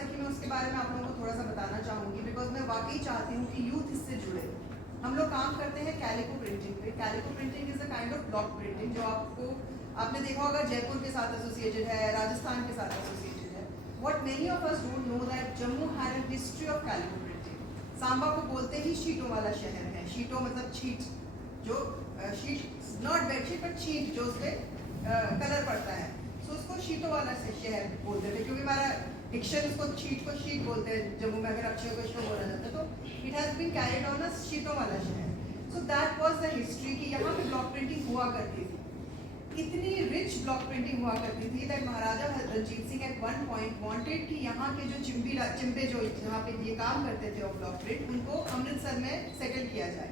सकी मैं उसके बारे में आप लोगों को थोड़ा सा बताना चाहूँगी, बिकॉज मैं वाकई चाहती हूँ कि यूथ इससे जुड़े। हम लोग काम करते हैं कैलिको प्रिंटिंग पे। Calico printing is a kind of block printing जो आपने देखा होगा जयपुर के साथ एसोसिएटेड है, राजस्थान के साथ एसोसिएटेड है। What many of us don't know that Jammu had a history of calico printing. Samba को बोलते ही शीटों वाला शहर है। शीटों मतलब शीट, जो sheet not bedsheet but sheet जो उसपे कलर पड़ता है, सो उसको शीटों वाला से शहर बोलते थे, क्योंकि हमारा डिक्शन उसको शीट बोलते हैं जम्मू में। अगर अक्षय को इसको बोला जाता है तो it has been carried on a शीटों वाला शहर। So that was the history कि यहाँ पे ब्लॉक प्रिंटिंग हुआ करती थी। इतनी रिच ब्लॉक प्रिंटिंग हुआ करती थी that Maharaja Ranjit Singh at one point wanted कि यहाँ के जो चिंपे जो यहाँ पे ये काम करते थे ब्लॉक प्रिंट, उनको अमृतसर में सेटल किया जाए।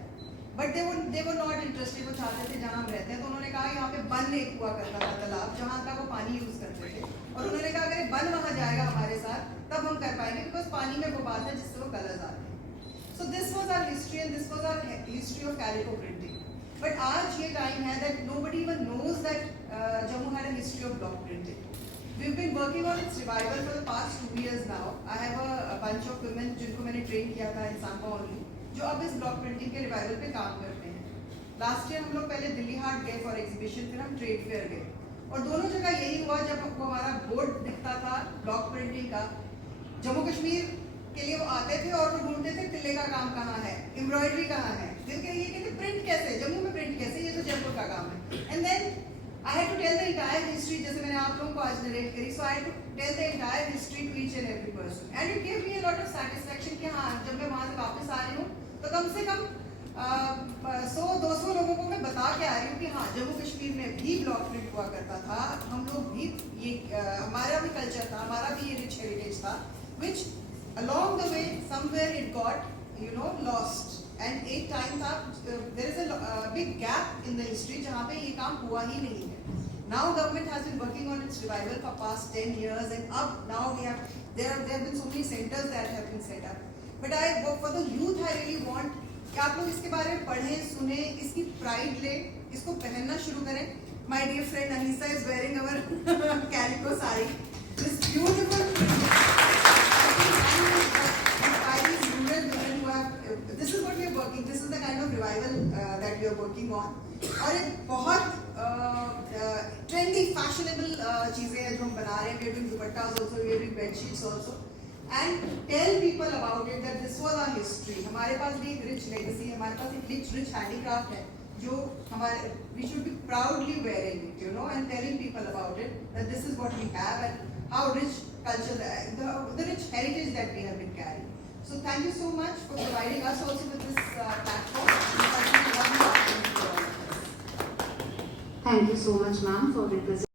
But they were not interested. वो चाहते थे जहाँ हम रहते हैं, तो उन्होंने कहा यहाँ पे बन एक हुआ करता था तालाब जहाँ का वो पानी यूज करते थे, और उन्होंने कहा अगर बन वहाँ जाएगा हमारे साथ तब हम कर पाएंगे, बिकॉज पानी में वो बात है जिससे वो कलर्स आते हैं। So this was our history and this was our history of calico printing. But आज ये टाइम है that nobody even knows that Jammu had a history of block printing. We've been working on its revival for the past 2 years now. I have a bunch of women जिनको मैंने train किया था in Samba only, जो अब इस block printing के revival पे काम करते हैं। लास्ट ईयर हम लोग पहले दिल्ली हाट गए फॉर एग्जीबिशन, फिर हम ट्रेड फेयर गए, और दोनों जगह यही हुआ जब हमको हमारा बोर्ड दिखता था ब्लॉक प्रिंटिंग का। जम्मू कश्मीर के लिए वो आते थे और वो ढूंढते थे तिल्ले का काम कहाँ है, एम्ब्रॉयडरी कहाँ है, फिर ये कहते प्रिंट कैसे, जम्मू में प्रिंट कैसे, ये तो जयपुर का काम है। And then I had to tell the entire history, जैसे मैंने आप लोगों को आज नरेट करी, so I had to tell the entire history to each and every person, and it gave me a lot of satisfaction कि हाँ जब मैं वहाँ से वापस आ रही हूँ तो कम से कम 100-200 लोगों को मैं बता के आ रही हूँ कि हाँ जम्मू कश्मीर में भी ब्लॉक प्रिंट हुआ करता था। हम लोग भी ये हमारा भी कल्चर था, हमारा भी ये रिच हेरिटेज था, which along the way somewhere it got lost. And एक टाइम था, there is a big gap in the history जहाँ पे ये काम हुआ ही नहीं है। Now government has been working on its revival for past 10 years, and up now there have been so many centers that have been set up. But for the youth I really want कि आप लोग इसके बारे में पढ़ें, सुने, इसकी pride लें, इसको पहनना शुरू करें। My dear friend Anisa is wearing our calico sari, this beautiful This is what we are working. This is the kind of revival that we are working on. और एक बहुत trendy, fashionable चीजें हैं जो हम बना रहे हैं. We are doing dupattas also, we are doing bed sheets also, and tell people about it that this was our history. हमारे पास भी एक rich legacy, हमारे पास एक rich handicraft है जो हमारे we should be proudly wearing it, and telling people about it that this is what we have and how rich culture, the rich heritage that we have been carrying. So thank you so much for providing us also with this platform. Thank you so much, ma'am, for representing.